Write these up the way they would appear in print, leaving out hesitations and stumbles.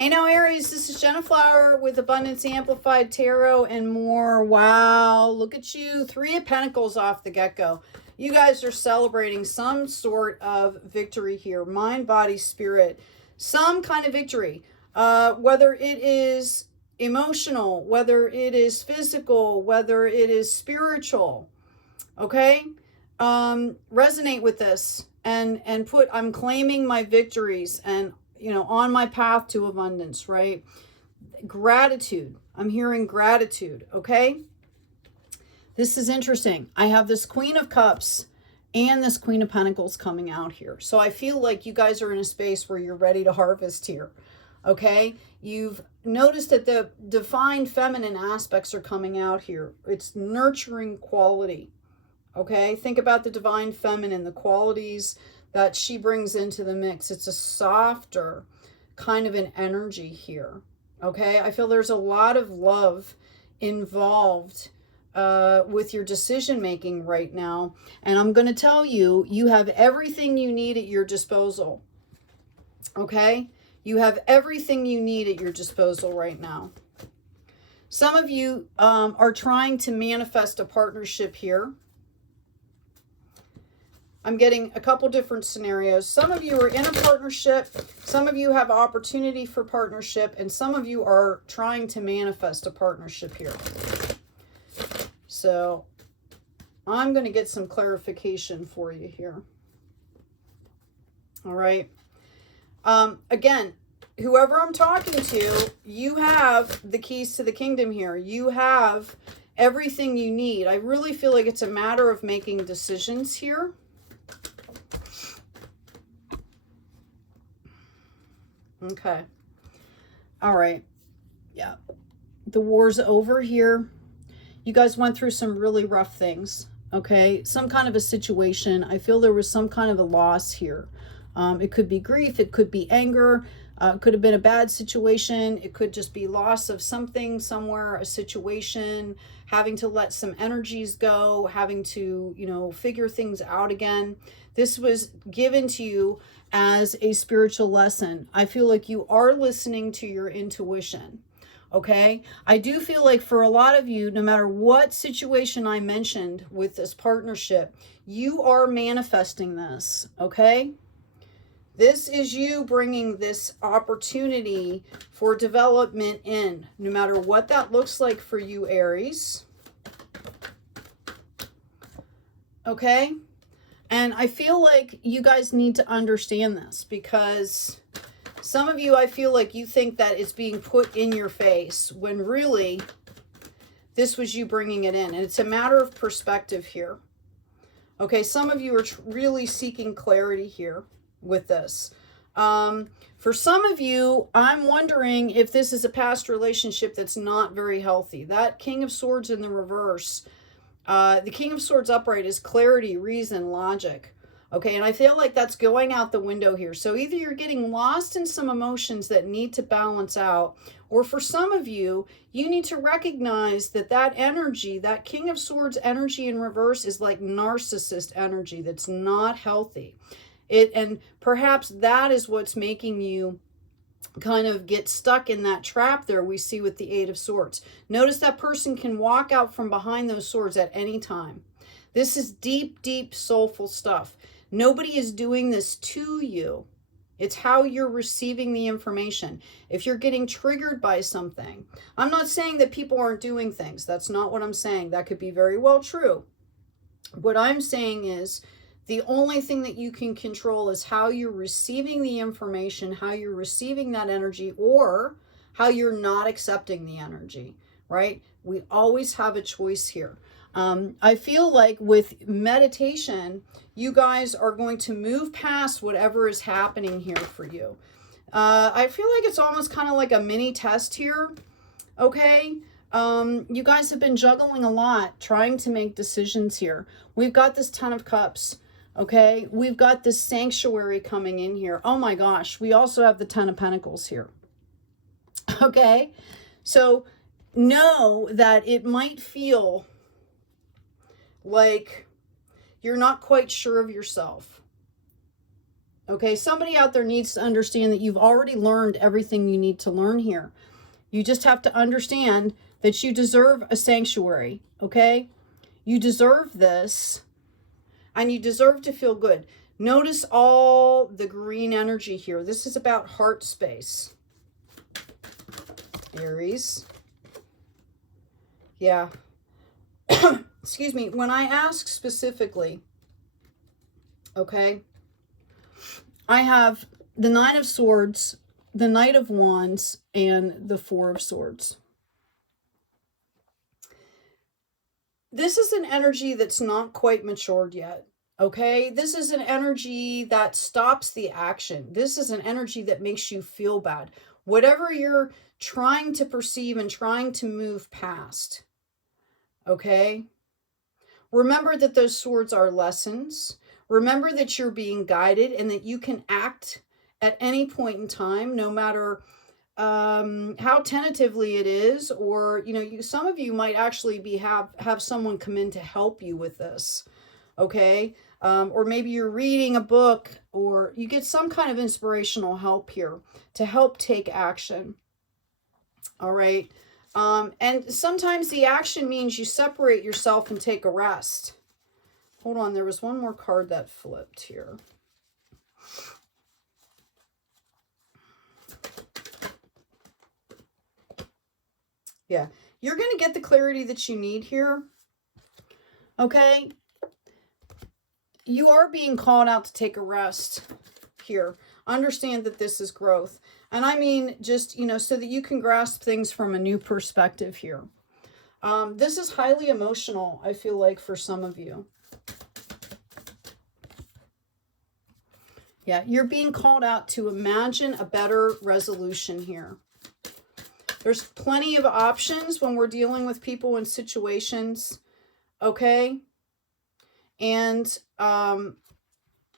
Hey now Aries, this is Jenna Flower with Abundance Amplified Tarot and more. Wow, look at you. 3 of Pentacles off the get-go. You guys are celebrating some sort of victory here. Mind, body, spirit. Some kind of victory. Whether it is emotional, whether it is physical, whether it is spiritual. Okay? Resonate with this and put, I'm claiming my victories and on my path to abundance, right? Gratitude. I'm hearing gratitude, okay? This is interesting. I have this Queen of Cups and this Queen of Pentacles coming out here. So I feel like you guys are in a space where you're ready to harvest here, okay? You've noticed that the divine feminine aspects are coming out here. It's nurturing quality, okay? Think about the divine feminine, the qualities that she brings into the mix. It's a softer kind of an energy here, okay? I feel there's a lot of love involved with your decision making right now. And I'm going to tell you, you have everything you need at your disposal, okay? You have everything you need at your disposal right now. Some of you are trying to manifest a partnership here. I'm getting a couple different scenarios. Some of you are in a partnership. Some of you have opportunity for partnership. And some of you are trying to manifest a partnership here. So I'm going to get some clarification for you here. All right. Again, whoever I'm talking to, you have the keys to the kingdom here. You have everything you need. I really feel like it's a matter of making decisions here. Okay. All right. Yeah. The war's over here. You guys went through some really rough things. Okay. Some kind of a situation. I feel there was some kind of a loss here. It could be grief. It could be anger. It could have been a bad situation. It could just be loss of something somewhere, a situation, having to let some energies go, having to, figure things out again. This was given to you as a spiritual lesson. I feel like you are listening to your intuition. Okay. I do feel like for a lot of you, no matter what situation I mentioned with this partnership, you are manifesting this. Okay. This is you bringing this opportunity for development in, no matter what that looks like for you, Aries. Okay. And I feel like you guys need to understand this because some of you, I feel like you think that it's being put in your face when really this was you bringing it in. And it's a matter of perspective here. Okay, some of you are really seeking clarity here with this. For some of you, I'm wondering if this is a past relationship that's not very healthy. That King of Swords in the reverse, the King of Swords upright is clarity, reason, logic. Okay, and I feel like that's going out the window here. So either you're getting lost in some emotions that need to balance out, or for some of you, you need to recognize that that energy, that King of Swords energy in reverse is like narcissist energy that's not healthy. And perhaps that is what's making you kind of get stuck in that trap there we see with the 8 of Swords. Notice that person can walk out from behind those swords at any time. This is deep, deep, soulful stuff. Nobody is doing this to you. It's how you're receiving the information. If you're getting triggered by something, I'm not saying that people aren't doing things. That's not what I'm saying. That could be very well true. What I'm saying is the only thing that you can control is how you're receiving the information, how you're receiving that energy, or how you're not accepting the energy, right? We always have a choice here. I feel like with meditation, you guys are going to move past whatever is happening here for you. I feel like it's almost kind of like a mini test here, okay? You guys have been juggling a lot, trying to make decisions here. We've got this 10 of Cups. Okay, we've got this sanctuary coming in here. Oh my gosh, we also have the 10 of Pentacles here. Okay, so know that it might feel like you're not quite sure of yourself. Okay, somebody out there needs to understand that you've already learned everything you need to learn here. You just have to understand that you deserve a sanctuary, okay? You deserve this, and you deserve to feel good. Notice all the green energy here. This is about heart space. Aries. Yeah. Excuse me. When I ask specifically, okay, I have the Nine of Swords, the Knight of Wands, and the Four of Swords. This is an energy that's not quite matured yet, okay? This is an energy that stops the action. This is an energy that makes you feel bad. Whatever you're trying to perceive and trying to move past, okay? Remember that those swords are lessons. Remember that you're being guided and that you can act at any point in time, no matter how tentatively it is, or, you know, some of you might actually have someone come in to help you with this, okay? Or maybe you're reading a book, or you get some kind of inspirational help here to help take action, all right? And sometimes the action means you separate yourself and take a rest. Hold on, there was one more card that flipped here. Yeah, you're going to get the clarity that you need here, okay? You are being called out to take a rest here. Understand that this is growth. And I mean, just, you know, so that you can grasp things from a new perspective here. This is highly emotional, I feel like, for some of you. Yeah, you're being called out to imagine a better resolution here. There's plenty of options when we're dealing with people and situations, okay? And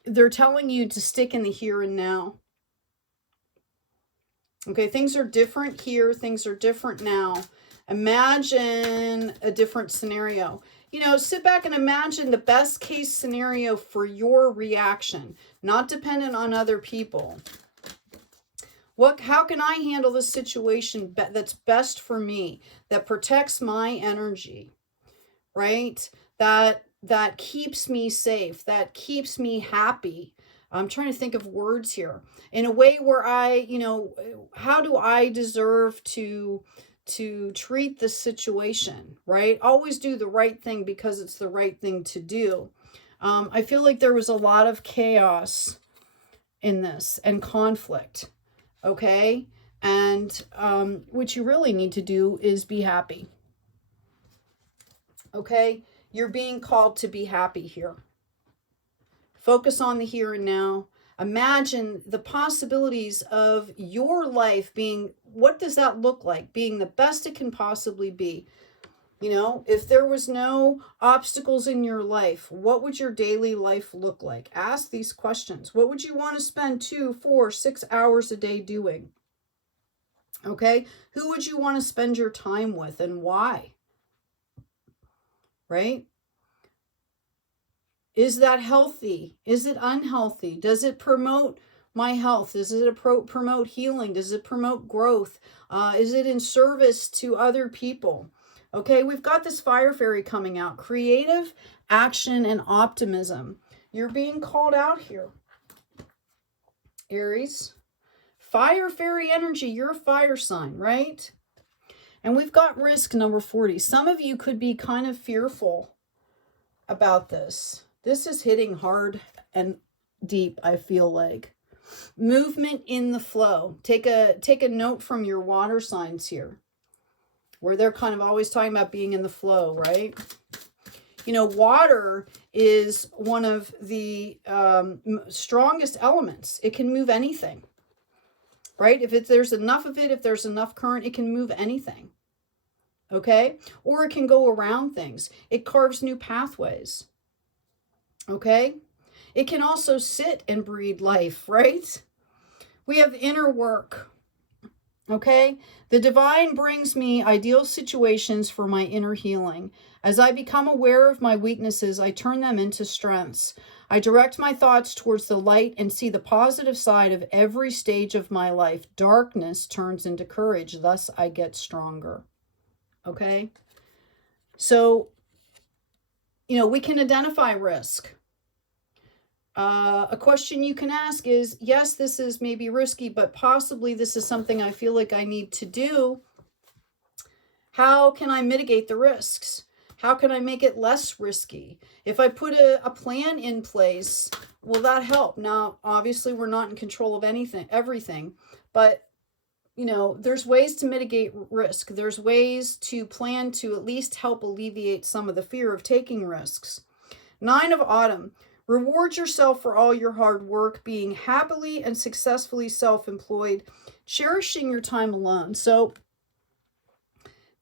they're telling you to stick in the here and now. Okay, things are different here. Things are different now. Imagine a different scenario. You know, sit back and imagine the best case scenario for your reaction, not dependent on other people. How can I handle this situation that's best for me, that protects my energy, right? That keeps me safe, that keeps me happy. I'm trying to think of words here. In a way where I, you know, how do I deserve to treat the situation, right? Always do the right thing because it's the right thing to do. I feel like there was a lot of chaos in this and conflict, okay? And what you really need to do is be happy, okay? You're being called to be happy here. Focus on the here and now. Imagine the possibilities of your life being, what does that look like? Being the best it can possibly be. You know, if there was no obstacles in your life, what would your daily life look like? Ask these questions. What would you want to spend 2, 4, 6 hours a day doing? Okay? Who would you want to spend your time with and why? Right? Is that healthy? Is it unhealthy? Does it promote my health? Does it promote healing? Does it promote growth? Is it in service to other people? Okay, we've got this fire fairy coming out. Creative action and optimism. You're being called out here, Aries. Fire fairy energy. You're a fire sign, right? And we've got risk, number 40. Some of you could be kind of fearful about this. This is hitting hard and deep, I feel like. Movement in the flow. Take a note from your water signs here, where they're kind of always talking about being in the flow, right? You know, water is one of the strongest elements. It can move anything, right? If there's enough of it, if there's enough current, it can move anything, okay? Or it can go around things. It carves new pathways, okay? It can also sit and breed life, right? We have inner work, okay? The divine brings me ideal situations for my inner healing. As I become aware of my weaknesses, I turn them into strengths. I direct my thoughts towards the light and see the positive side of every stage of my life. Darkness turns into courage. Thus, I get stronger. Okay? So, you know, we can identify risk. A question you can ask is, yes, this is maybe risky, but possibly this is something I feel like I need to do. How can I mitigate the risks? How can I make it less risky? If I put a plan in place, will that help? Now, obviously, we're not in control of everything, but you know, there's ways to mitigate risk. There's ways to plan to at least help alleviate some of the fear of taking risks. 9 of Autumn. Reward yourself for all your hard work, being happily and successfully self-employed, cherishing your time alone. So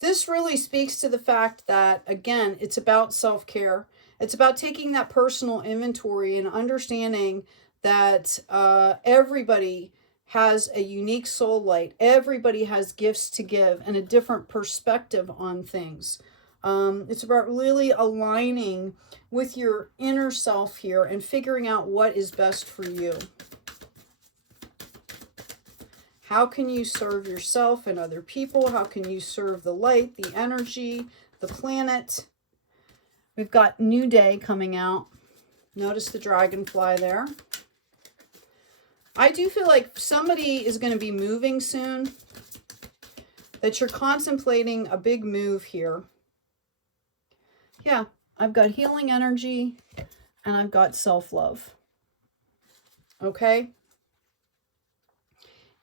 this really speaks to the fact that, again, it's about self-care. It's about taking that personal inventory and understanding that everybody has a unique soul light. Everybody has gifts to give and a different perspective on things. It's about really aligning with your inner self here and figuring out what is best for you. How can you serve yourself and other people? How can you serve the light, the energy, the planet? We've got New Day coming out. Notice the dragonfly there. I do feel like somebody is going to be moving soon, that you're contemplating a big move here. Yeah, I've got healing energy and I've got self-love. Okay?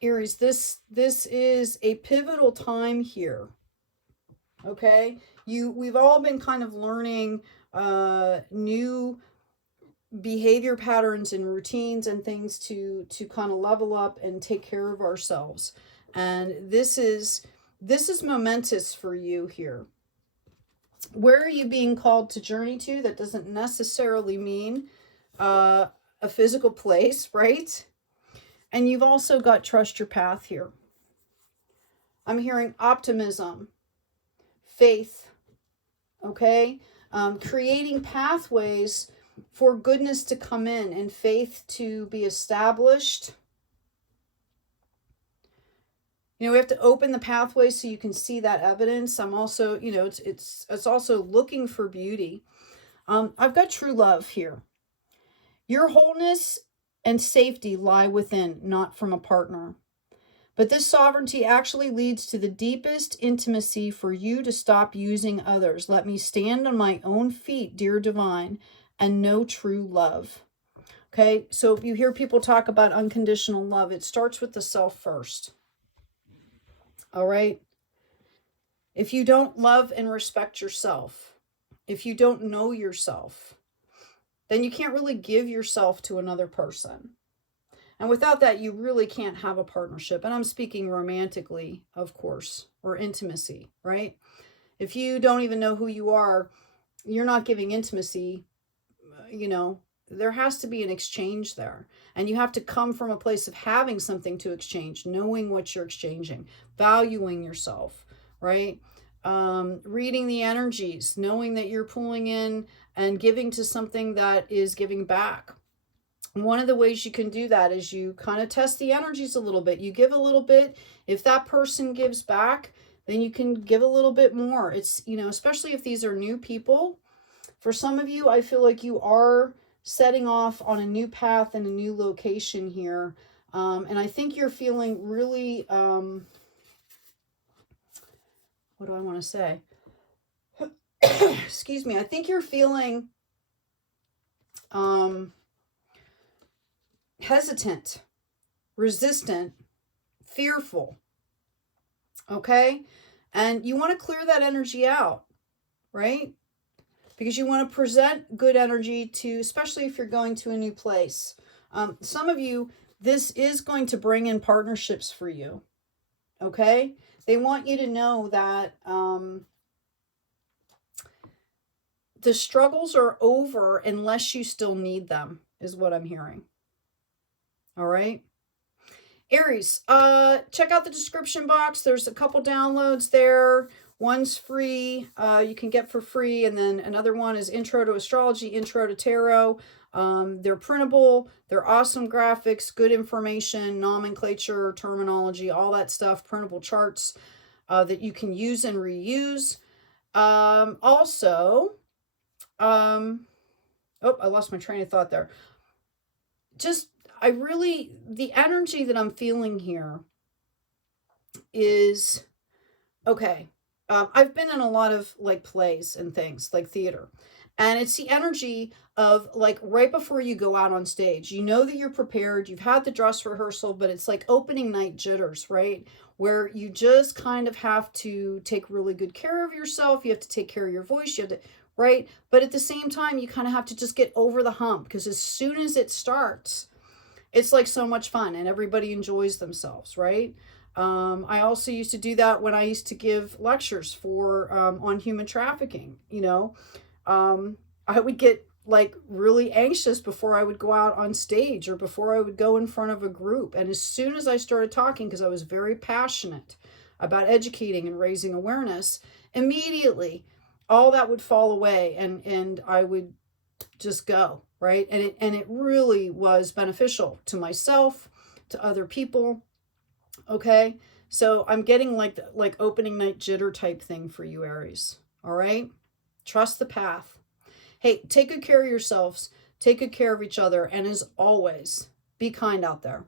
Aries, this is a pivotal time here. Okay? We've all been kind of learning new behavior patterns and routines and things to kind of level up and take care of ourselves. And this is momentous for you here. Where are you being called to journey to? That doesn't necessarily mean a physical place, right? And you've also got trust your path here. I'm hearing optimism, faith, okay? Creating pathways for goodness to come in and faith to be established. You know, we have to open the pathway so you can see that evidence. I'm also, you know, it's also looking for beauty. I've got true love here. Your wholeness and safety lie within, not from a partner. But this sovereignty actually leads to the deepest intimacy for you to stop using others. Let me stand on my own feet, dear divine, and know true love. Okay, so if you hear people talk about unconditional love, it starts with the self first. All right? If you don't love and respect yourself, if you don't know yourself, then you can't really give yourself to another person. And without that, you really can't have a partnership. And I'm speaking romantically, of course, or intimacy, right? If you don't even know who you are, you're not giving intimacy, you know, there has to be an exchange there. And you have to come from a place of having something to exchange, knowing what you're exchanging, valuing yourself, right? Reading the energies, knowing that you're pulling in and giving to something that is giving back. One of the ways you can do that is you kind of test the energies a little bit. You give a little bit. If that person gives back, then you can give a little bit more. It's, you know, especially if these are new people. For some of you, I feel like you are setting off on a new path and a new location here. And I think you're feeling really, what do I want to say? Excuse me. I think you're feeling hesitant, resistant, fearful. Okay? And you want to clear that energy out, right? Because you want to present good energy to, especially if you're going to a new place. Some of you, this is going to bring in partnerships for you. Okay? They want you to know that the struggles are over unless you still need them, is what I'm hearing. All right? Aries, check out the description box. There's a couple downloads there. One's free, you can get for free, and then another one is Intro to Astrology, Intro to Tarot. They're printable, they're awesome graphics, good information, nomenclature, terminology, all that stuff, printable charts that you can use and reuse. Also, oh, I lost my train of thought there. The energy that I'm feeling here is, okay, I've been in a lot of like plays and things like theater, and it's the energy of like right before you go out on stage, you know that you're prepared, you've had the dress rehearsal, but it's like opening night jitters, right? Where you just kind of have to take really good care of yourself. You have to take care of your voice. You have to, right? But at the same time, you kind of have to just get over the hump, because as soon as it starts, it's like so much fun and everybody enjoys themselves, right? I also used to do that when I used to give lectures for on human trafficking. You know, I would get like really anxious before I would go out on stage or before I would go in front of a group. And as soon as I started talking, because I was very passionate about educating and raising awareness, immediately all that would fall away, and I would just go, right? And it really was beneficial to myself, to other people. Okay, so I'm getting like opening night jitter type thing for you, Aries. All right, trust the path. Hey, take good care of yourselves, take good care of each other, and as always, be kind out there.